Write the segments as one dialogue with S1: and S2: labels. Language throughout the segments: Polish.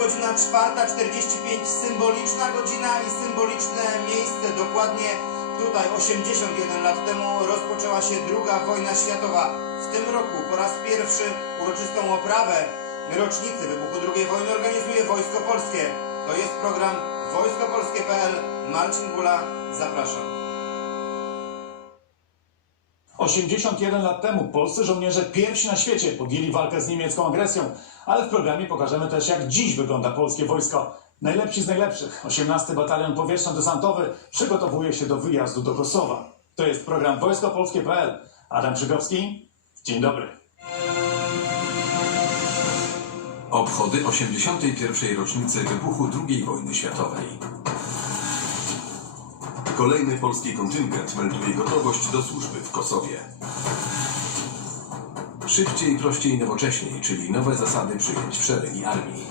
S1: godzina 4.45, symboliczna godzina i symboliczne miejsce. Dokładnie tutaj 81 lat temu rozpoczęła się druga wojna światowa. W tym roku po raz pierwszy uroczystą oprawę rocznicy wybuchu II wojny organizuje Wojsko Polskie. To jest program wojskopolskie.pl. Marcin Gula, zapraszam.
S2: 81 lat temu polscy żołnierze pierwsi na świecie podjęli walkę z niemiecką agresją, ale w programie pokażemy też jak dziś wygląda polskie wojsko. Najlepsi z najlepszych, 18 Batalion Powietrzno-Desantowy przygotowuje się do wyjazdu do Kosowa. To jest program wojskopolskie.pl. Adam Przygowski, dzień dobry.
S3: Obchody 81. rocznicy wybuchu II wojny światowej. Kolejny polski kontyngent melduje gotowość do służby w Kosowie. Szybciej, prościej, nowocześniej, czyli nowe zasady przyjęć w szeregi armii.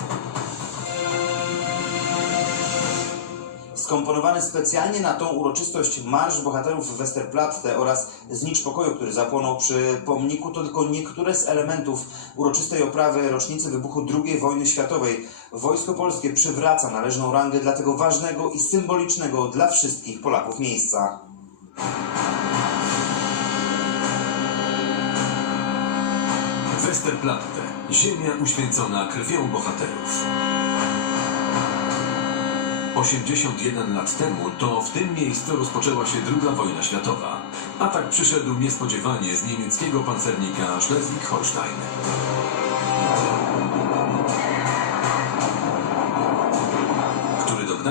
S1: Skomponowany specjalnie na tą uroczystość Marsz Bohaterów Westerplatte oraz Znicz Pokoju, który zapłonął przy pomniku, to tylko niektóre z elementów uroczystej oprawy rocznicy wybuchu II wojny światowej. Wojsko Polskie przywraca należną rangę dla tego ważnego i symbolicznego dla wszystkich Polaków miejsca.
S3: Westerplatte. Ziemia uświęcona krwią bohaterów. 81 lat temu to w tym miejscu rozpoczęła się II wojna światowa. Atak przyszedł niespodziewanie z niemieckiego pancernika Schleswig-Holstein.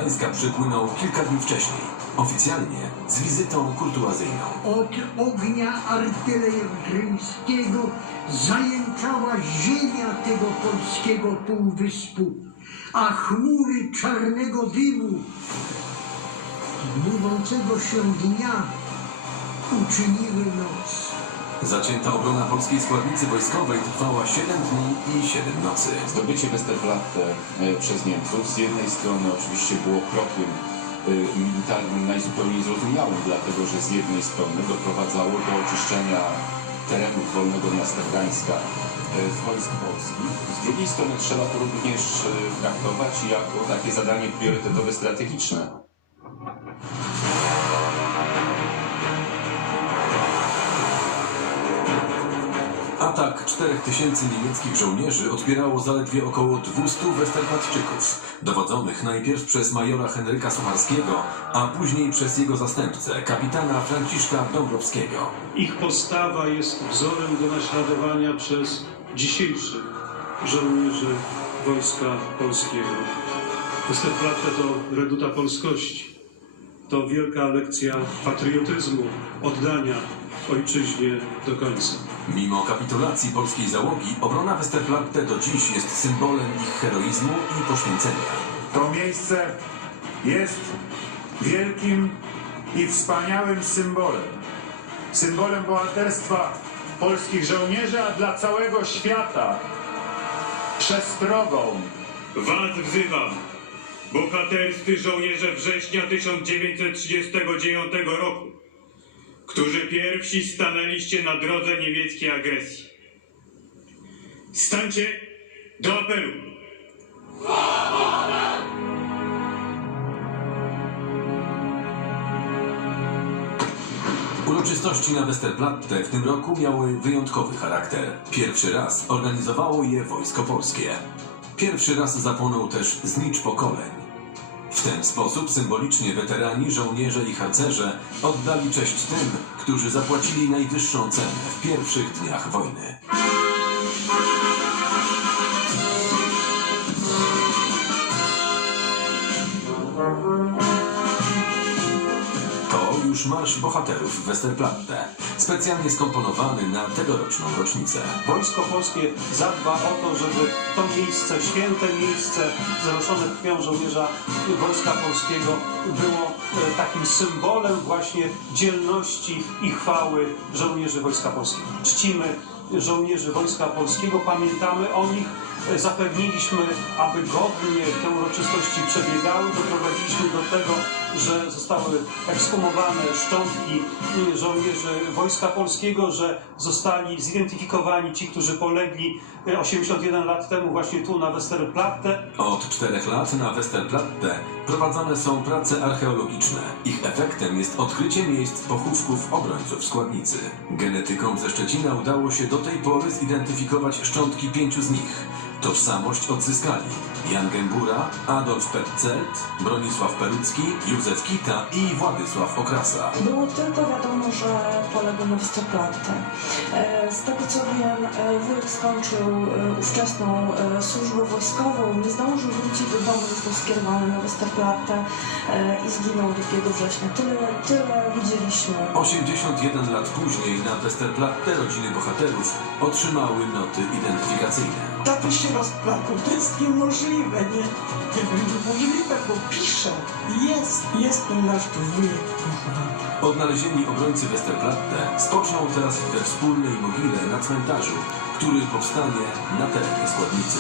S3: Gdańska przypłynął kilka dni wcześniej, oficjalnie z wizytą kurtuazyjną.
S4: Od ognia artyleryjskiego zajęczała ziemia tego polskiego półwyspu, a chmury czarnego dymu dłubącego się dnia uczyniły noc.
S3: Zacięta obrona polskiej składnicy wojskowej trwała 7 dni i 7 nocy.
S5: Zdobycie Westerplatte e, przez Niemców z jednej strony oczywiście było krokiem e, militarnym najzupełniej zrozumiałym, dlatego że z jednej strony doprowadzało do oczyszczenia terenów wolnego miasta Gdańska e, z wojsk polskich. Z drugiej strony trzeba to również traktować jako takie zadanie priorytetowe strategiczne.
S3: Atak 4000 niemieckich żołnierzy odpierało zaledwie około 200 Westerplatczyków, dowodzonych najpierw przez majora Henryka Sucharskiego, a później przez jego zastępcę, kapitana Franciszka Dąbrowskiego.
S6: Ich postawa jest wzorem do naśladowania przez dzisiejszych żołnierzy Wojska Polskiego. Westerplatte to reduta polskości. To wielka lekcja patriotyzmu, oddania ojczyźnie do końca.
S3: Mimo kapitulacji polskiej załogi, obrona Westerplatte do dziś jest symbolem ich heroizmu i poświęcenia.
S7: To miejsce jest wielkim i wspaniałym symbolem. Symbolem bohaterstwa polskich żołnierzy, a dla całego świata przestrogą
S8: Was wzywam, bohaterscy żołnierze września 1939 roku, którzy pierwsi stanęliście na drodze niemieckiej agresji. Stańcie do apelu.
S3: Uroczystości na Westerplatte w tym roku miały wyjątkowy charakter. Pierwszy raz organizowało je Wojsko Polskie. Pierwszy raz zapłonął też znicz pokoleń. W ten sposób symbolicznie weterani, żołnierze i harcerze oddali cześć tym, którzy zapłacili najwyższą cenę w pierwszych dniach wojny. Już Marsz Bohaterów Westerplatte, specjalnie skomponowany na tegoroczną rocznicę.
S9: Wojsko Polskie zadba o to, żeby to miejsce, święte miejsce zaroszone krwią żołnierza Wojska Polskiego było e, takim symbolem właśnie dzielności i chwały żołnierzy Wojska Polskiego. Czcimy żołnierzy Wojska Polskiego, pamiętamy o nich e, zapewniliśmy, aby godnie te przebiegały. Doprowadziliśmy do tego, że zostały ekshumowane szczątki żołnierzy Wojska Polskiego, że zostali zidentyfikowani ci, którzy polegli y, 81 lat temu właśnie tu na Westerplatte.
S3: Od czterech lat na Westerplatte prowadzone są prace archeologiczne. Ich efektem jest odkrycie miejsc pochówków obrońców składnicy. Genetykom ze Szczecina udało się do tej pory zidentyfikować szczątki pięciu z nich. Tożsamość odzyskali Jan Gębura, Adolf Petzelt, Bronisław Perucki, Józef Kita i Władysław Okrasa.
S10: Było tylko wiadomo, że poległ na Westerplatte. E, Z tego co wiem, e, wujek skończył e, ówczesną służbę wojskową, nie zdążył wrócić do domu, został skierowany na Westerplatte i zginął 2 września. Tyle, tyle widzieliśmy.
S3: 81 lat później na Westerplatte rodziny bohaterów otrzymały noty identyfikacyjne.
S11: Tato się rozpłakał. To jest niemożliwe, nie? Niemożliwe, bo pisze. Jest, jest ten nasz tu wujek.
S3: Odnalezieni obrońcy Westerplatte spoczną teraz we wspólnej mogile na cmentarzu, który powstanie na terenie składnicy.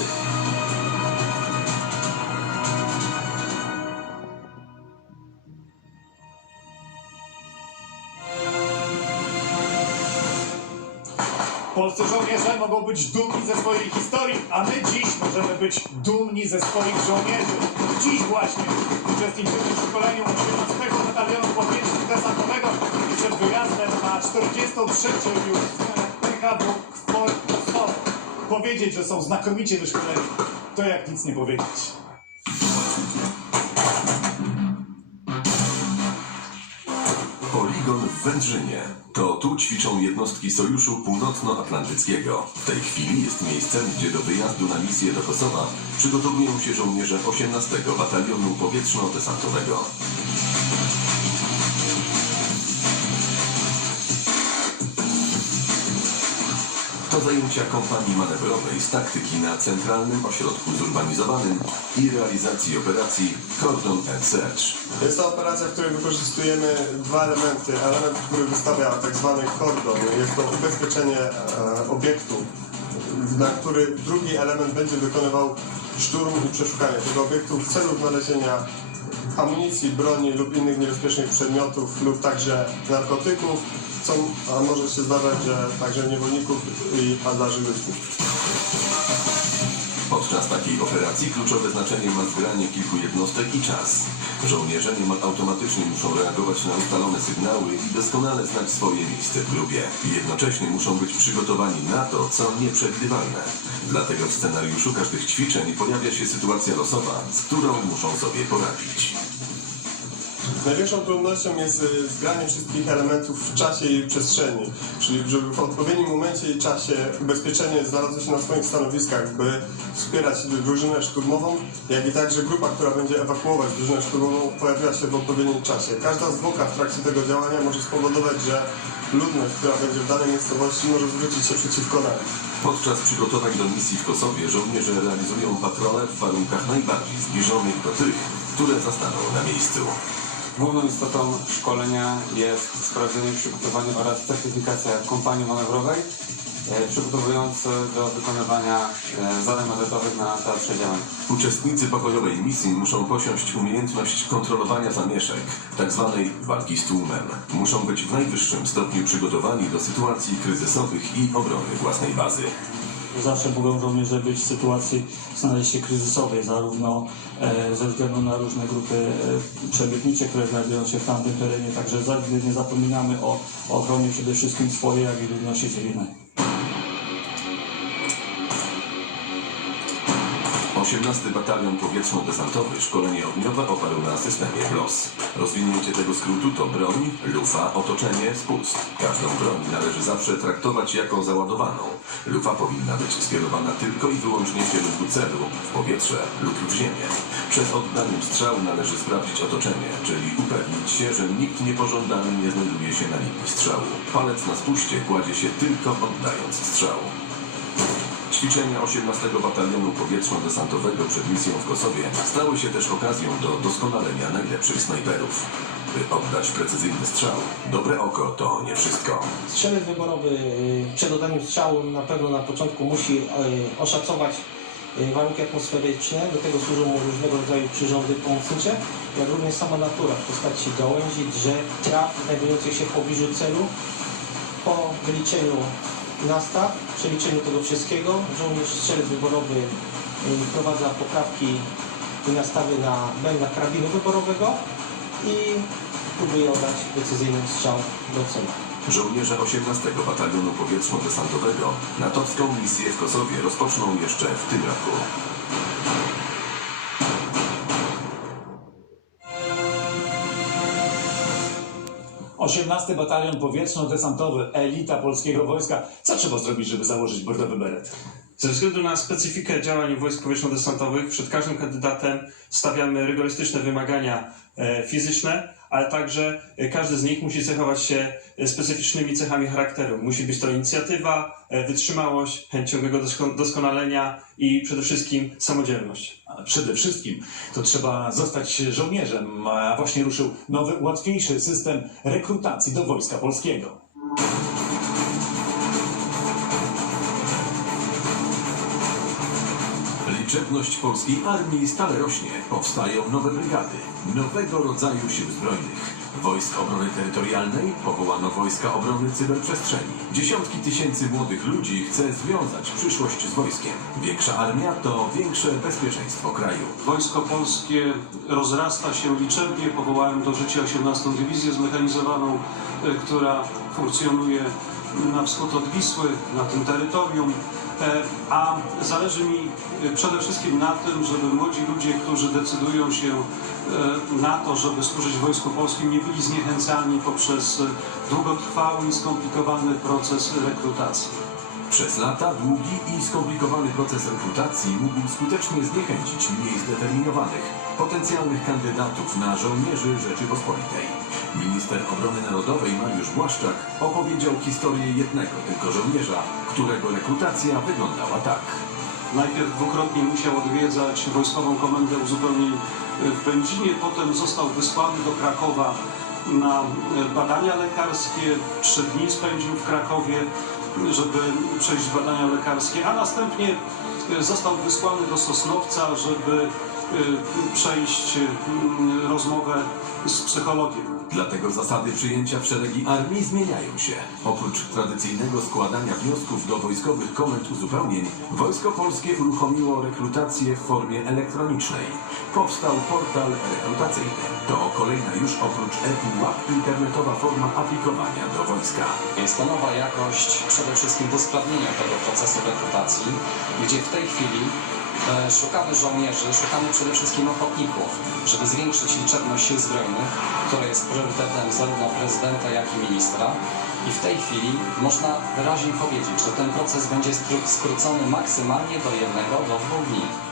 S2: Polscy żołnierze mogą być dumni ze swojej historii, a my dziś możemy być dumni ze swoich żołnierzy. Dziś właśnie uczestniczymy w szkoleniu 18 Batalionu Powietrzno-Desantowego i przed wyjazdem na 43. już PKW w Kosowo. Powiedzieć, że są znakomicie wyszkoleni, to jak nic nie powiedzieć.
S3: Wędrzynie. To tu ćwiczą jednostki Sojuszu Północnoatlantyckiego. W tej chwili jest miejscem, gdzie do wyjazdu na misję do Kosowa przygotowują się żołnierze 18 Batalionu Powietrzno-Desantowego. Zajęcia kompanii manewrowej z taktyki na Centralnym Ośrodku Zurbanizowanym i realizacji operacji Cordon and Search.
S12: Jest to operacja, w której wykorzystujemy dwa elementy. Element, który wystawia tak zwany kordon. Jest to ubezpieczenie e, obiektu, na który drugi element będzie wykonywał szturm i przeszukanie tego obiektu w celu znalezienia amunicji, broni lub innych niebezpiecznych przedmiotów lub także narkotyków, co a może się zdarzać, że także niewolników i handlarzy ludźmi.
S3: Podczas takiej operacji kluczowe znaczenie ma zgranie kilku jednostek i czas. Żołnierze niemal automatycznie muszą reagować na ustalone sygnały i doskonale znać swoje miejsce w grupie. Jednocześnie muszą być przygotowani na to, co nieprzewidywalne. Dlatego w scenariuszu każdych ćwiczeń pojawia się sytuacja losowa, z którą muszą sobie poradzić.
S12: Największą trudnością jest y, zgranie wszystkich elementów w czasie i przestrzeni, czyli żeby w odpowiednim momencie i czasie ubezpieczenie znalazło się na swoich stanowiskach, by wspierać drużynę szturmową, jak i także grupa, która będzie ewakuować drużynę szturmową, pojawiła się w odpowiednim czasie. Każda zwłoka w trakcie tego działania może spowodować, że ludność, która będzie w danej miejscowości, może zwrócić się przeciwko nam.
S3: Podczas przygotowań do misji w Kosowie żołnierze realizują patrole w warunkach najbardziej zbliżonych do tych, które zastaną na miejscu.
S13: Główną istotą szkolenia jest sprawdzenie przygotowania oraz certyfikacja kompanii manewrowej e, przygotowujące do wykonywania e, zadań manewrowych na teatrze działań.
S3: Uczestnicy pokojowej misji muszą posiąść umiejętność kontrolowania zamieszek, tzw. walki z tłumem. Muszą być w najwyższym stopniu przygotowani do sytuacji kryzysowych i obrony własnej bazy.
S14: Zawsze mogą żołnierze być w sytuacji znaleźć się kryzysowej, zarówno e, ze względu na różne grupy e, przebiegnicze, które znajdują się w tamtym terenie, także nie zapominamy o, o ochronie przede wszystkim swojej, jak i ludności cywilnej.
S3: 18 Batalion Powietrzno-Desantowy szkolenie ogniowe oparł na systemie BLOS. Rozwinięcie tego skrótu to broń, lufa, otoczenie, spust. Każdą broń należy zawsze traktować jako załadowaną. Lufa powinna być skierowana tylko i wyłącznie w kierunku celu, w powietrze lub w ziemię. Przed oddaniem strzału należy sprawdzić otoczenie, czyli upewnić się, że nikt niepożądany nie znajduje się na linii strzału. Palec na spuście kładzie się tylko oddając strzał. Ćwiczenia 18 Batalionu Powietrzno-Desantowego przed misją w Kosowie stały się też okazją do doskonalenia najlepszych snajperów. By oddać precyzyjny strzał, dobre oko to nie wszystko.
S11: Strzelec wyborowy y, przed oddaniem strzału na pewno na początku musi y, oszacować
S15: y, warunki atmosferyczne, do tego służą mu różnego rodzaju przyrządy pomocnicze, jak również sama natura w postaci gałęzi, drzew, traw znajdujących się w pobliżu celu. Po wyliczeniu nastaw, przeliczeniu tego wszystkiego, żołnierz strzelec wyborowy y, wprowadza poprawki i nastawy na bębnach karabinu wyborowego i próbuje oddać decyzyjny strzał do celu.
S3: Żołnierze 18 Batalionu Powietrzno-Desantowego natowską misję w Kosowie rozpoczną jeszcze w tym roku.
S2: Osiemnasty Batalion Powietrzno-Desantowy, elita polskiego wojska. Co trzeba zrobić, żeby założyć bordowy beret?
S16: Ze względu na specyfikę działań wojsk powietrzno-desantowych przed każdym kandydatem stawiamy rygorystyczne wymagania e, fizyczne, ale także e, każdy z nich musi cechować się e, specyficznymi cechami charakteru. Musi być to inicjatywa, e, wytrzymałość, chęć ciągłego dosko- doskonalenia i przede wszystkim samodzielność.
S2: Przede wszystkim to trzeba zostać żołnierzem, a właśnie ruszył nowy, łatwiejszy system rekrutacji do Wojska Polskiego.
S3: Liczebność polskiej armii stale rośnie. Powstają nowe brygady, nowego rodzaju sił zbrojnych. Wojsk Obrony Terytorialnej powołano Wojska Obrony Cyberprzestrzeni. Dziesiątki tysięcy młodych ludzi chce związać przyszłość z wojskiem. Większa armia to większe bezpieczeństwo kraju.
S6: Wojsko Polskie rozrasta się liczebnie. Powołałem do życia 18 Dywizję Zmechanizowaną, e, która funkcjonuje na wschód od Wisły, na tym terytorium. E, A zależy mi e, przede wszystkim na tym, żeby młodzi ludzie, którzy decydują się e, na to, żeby służyć Wojsku Polskim, nie byli zniechęcani poprzez długotrwały i skomplikowany proces rekrutacji.
S3: Przez lata długi i skomplikowany proces rekrutacji mógł skutecznie zniechęcić mniej zdeterminowanych, potencjalnych kandydatów na żołnierzy Rzeczypospolitej. Minister Obrony Narodowej Mariusz Błaszczak opowiedział historię jednego tylko żołnierza, którego rekrutacja wyglądała tak.
S6: Najpierw dwukrotnie musiał odwiedzać Wojskową Komendę Uzupełnień w Będzinie, potem został wysłany do Krakowa na badania lekarskie. Trzy dni spędził w Krakowie, żeby przejść badania lekarskie, a następnie został wysłany do Sosnowca, żeby przejść y, rozmowę z psychologiem.
S3: Dlatego zasady przyjęcia w szeregi armii zmieniają się. Oprócz tradycyjnego składania wniosków do wojskowych komend uzupełnień, Wojsko Polskie uruchomiło rekrutację w formie elektronicznej. Powstał portal rekrutacyjny. To kolejna już oprócz ePUAP internetowa forma aplikowania do wojska.
S17: Jest to nowa jakość przede wszystkim usprawnienia tego procesu rekrutacji, gdzie w tej chwili szukamy żołnierzy, szukamy przede wszystkim ochotników, żeby zwiększyć liczebność sił zbrojnych, która jest priorytetem zarówno prezydenta, jak i ministra. I w tej chwili można wyraźnie powiedzieć, że ten proces będzie skró- skrócony maksymalnie do jednego do dwóch dni.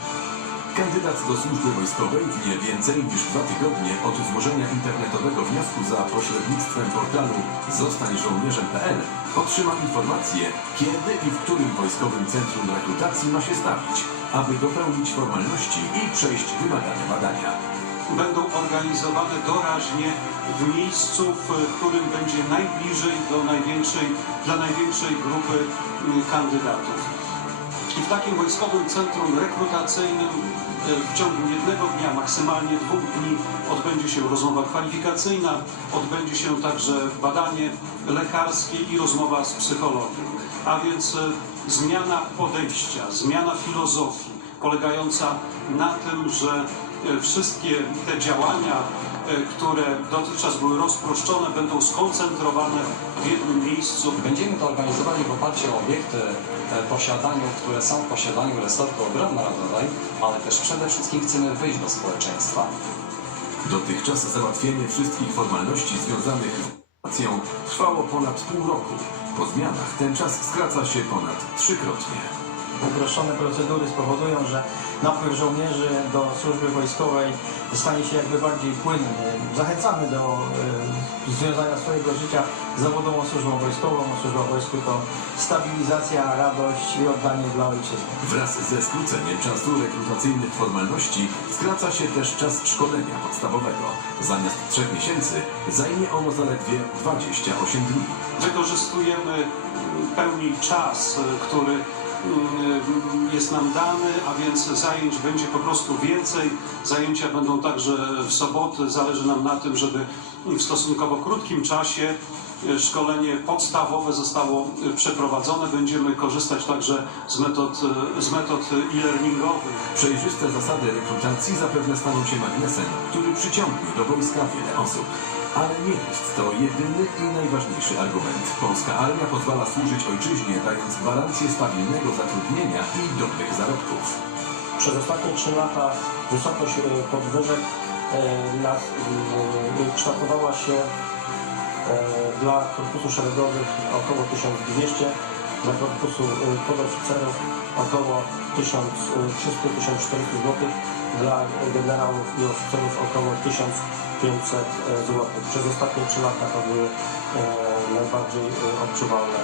S3: Kandydat do służby wojskowej nie więcej niż dwa tygodnie od złożenia internetowego wniosku za pośrednictwem portalu Zostań żołnierzem.pl otrzyma informację, kiedy i w którym wojskowym centrum rekrutacji ma się stawić, aby dopełnić formalności i przejść wymagane badania.
S6: Będą organizowane doraźnie w miejscu, w którym będzie najbliżej do największej, dla największej grupy mm, kandydatów. I w takim wojskowym centrum rekrutacyjnym e, w ciągu jednego dnia, maksymalnie dwóch dni, odbędzie się rozmowa kwalifikacyjna, odbędzie się także badanie lekarskie i rozmowa z psychologiem. A więc e, zmiana podejścia, zmiana filozofii, polegająca na tym, że e, wszystkie te działania, które dotychczas były rozproszczone, będą skoncentrowane w jednym miejscu.
S17: Będziemy to organizowali w oparciu o obiekty posiadaniu, które są w posiadaniu resortu obrony narodowej, ale też przede wszystkim chcemy wyjść do społeczeństwa.
S3: Dotychczas załatwienie wszystkich formalności związanych z rekrutacją trwało ponad pół roku. Po zmianach ten czas skraca się ponad trzykrotnie.
S15: Uproszczone procedury spowodują, że napływ żołnierzy do służby wojskowej stanie się jakby bardziej płynny. Zachęcamy do e, związania swojego życia zawodową służbą wojskową. Służba w wojsku to stabilizacja, radość i oddanie dla ojczyzny.
S3: Wraz ze skróceniem czasu rekrutacyjnych formalności skraca się też czas szkolenia podstawowego. Zamiast trzech miesięcy zajmie ono zaledwie 28 dni.
S6: Wykorzystujemy pełni czas, który jest nam dany, a więc zajęć będzie po prostu więcej. Zajęcia będą także w soboty. Zależy nam na tym, żeby w stosunkowo krótkim czasie e, szkolenie podstawowe zostało e, przeprowadzone. Będziemy korzystać także z metod, z metod e-learningowych.
S3: Przejrzyste zasady rekrutacji zapewne staną się magnesem, który przyciągnie do wojska wiele osób. Ale nie jest to jedyny i najważniejszy argument. Polska armia pozwala służyć ojczyźnie, dając gwarancję stabilnego zatrudnienia i dobrych zarobków.
S15: Przez ostatnie 3 lata wysokość e, podwyżek e, e, kształtowała się dla korpusu szeregowych około 1200, dla korpusu podoficerów około 1300-1400 zł, dla generałów i oficerów około 1500 zł. Przez ostatnie 3 lata to były e, najbardziej e, odczuwalne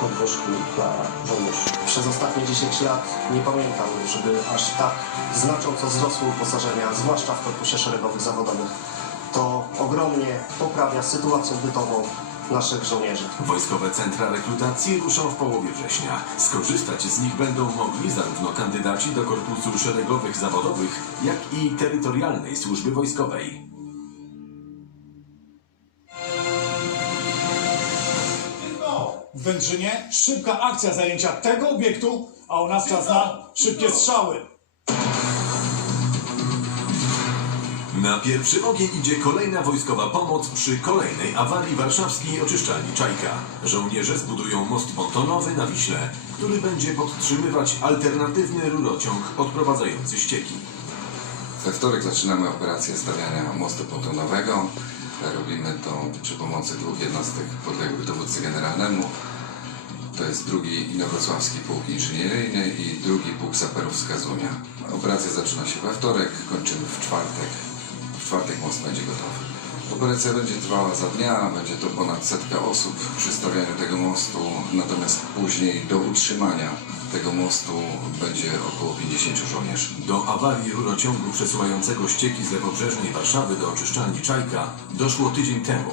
S15: podwyżki dla żołnierzy.
S18: Przez ostatnie 10 lat nie pamiętam, żeby aż tak znacząco wzrosły uposażenia, zwłaszcza w korpusie szeregowych zawodowych. To ogromnie poprawia sytuację bytową naszych żołnierzy.
S3: Wojskowe centra rekrutacji ruszą w połowie września. Skorzystać z nich będą mogli zarówno kandydaci do korpusu szeregowych zawodowych, jak i terytorialnej służby wojskowej.
S2: W Wędrzynie szybka akcja zajęcia tego obiektu, a u nas czas na szybkie strzały.
S3: Na pierwszy ogień idzie kolejna wojskowa pomoc przy kolejnej awarii warszawskiej oczyszczalni Czajka. Żołnierze zbudują most pontonowy na Wiśle, który będzie podtrzymywać alternatywny rurociąg odprowadzający ścieki.
S19: We wtorek zaczynamy operację stawiania mostu pontonowego. Robimy to przy pomocy dwóch jednostek podległych dowódcy generalnemu. To jest drugi Inowrocławski Pułk Inżynieryjny i drugi Pułk Saperów z Kazunia. Operacja zaczyna się we wtorek, kończymy w czwartek. Czwartek most będzie gotowy. Operacja będzie trwała za dnia, będzie to ponad setka osób przy stawianiu tego mostu, natomiast później do utrzymania tego mostu będzie około 50 żołnierzy.
S3: Do awarii rurociągu przesyłającego ścieki z lewobrzeżnej Warszawy do oczyszczalni Czajka doszło tydzień temu.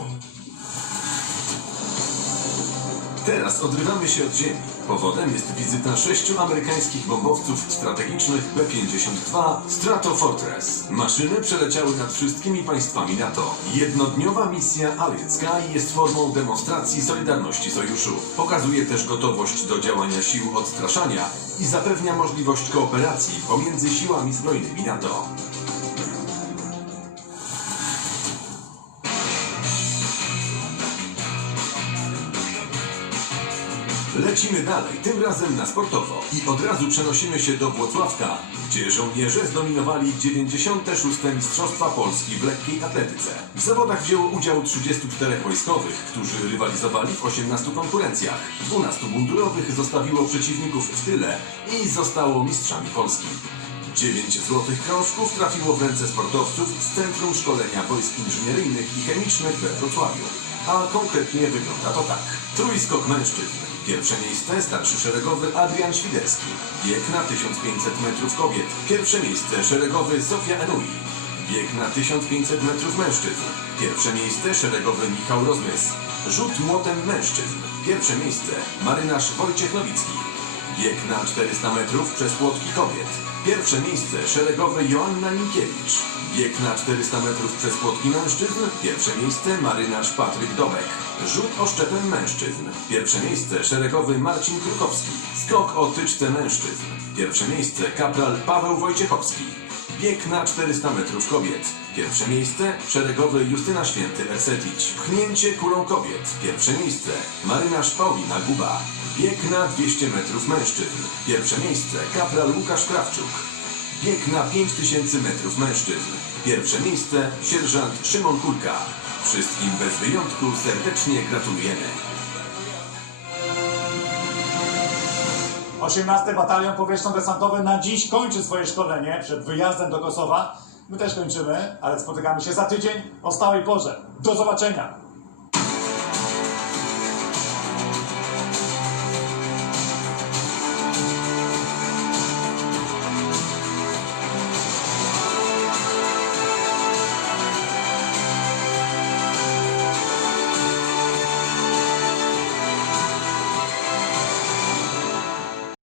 S3: Teraz odrywamy się od ziemi. Powodem jest wizyta sześciu amerykańskich bombowców strategicznych B-52 Stratofortress. Maszyny przeleciały nad wszystkimi państwami NATO. Jednodniowa misja Allied Sky jest formą demonstracji solidarności sojuszu. Pokazuje też gotowość do działania sił odstraszania i zapewnia możliwość kooperacji pomiędzy siłami zbrojnymi NATO. Lecimy dalej, tym razem na sportowo i od razu przenosimy się do Włocławka, gdzie żołnierze zdominowali 96. Mistrzostwa Polski w lekkiej atletyce. W zawodach wzięło udział 34 wojskowych, którzy rywalizowali w 18 konkurencjach. 12 mundurowych zostawiło przeciwników w tyle i zostało mistrzami Polski. 9 złotych krążków trafiło w ręce sportowców z Centrum Szkolenia Wojsk Inżynieryjnych i Chemicznych we Wrocławiu. A konkretnie wygląda to tak. Trójskok mężczyzn. Pierwsze miejsce starszy szeregowy Adrian Świderski. Bieg na 1500 metrów kobiet. Pierwsze miejsce szeregowy Sofia Enui. Bieg na 1500 metrów mężczyzn. Pierwsze miejsce szeregowy Michał Rozmys. Rzut młotem mężczyzn. Pierwsze miejsce marynarz Wojciech Nowicki. Bieg na 400 metrów przez płotki kobiet. Pierwsze miejsce szeregowy Joanna Linkiewicz. Bieg na 400 metrów przez płotki mężczyzn. Pierwsze miejsce marynarz Patryk Dobek. Rzut oszczepem mężczyzn. Pierwsze miejsce szeregowy Marcin Krukowski. Skok o tyczce mężczyzn. Pierwsze miejsce kapral Paweł Wojciechowski. Bieg na 400 metrów kobiet. Pierwsze miejsce szeregowy Justyna Święty Ersetić. Pchnięcie kulą kobiet. Pierwsze miejsce marynarz Paulina Guba. Bieg na 200 metrów mężczyzn. Pierwsze miejsce kapral Łukasz Krawczuk. Bieg na 5000 metrów mężczyzn. Pierwsze miejsce sierżant Szymon Kulka. Wszystkim bez wyjątku serdecznie gratulujemy.
S2: 18 Batalion Powietrzno-Desantowy na dziś kończy swoje szkolenie przed wyjazdem do Kosowa. My też kończymy, ale spotykamy się za tydzień o stałej porze. Do zobaczenia!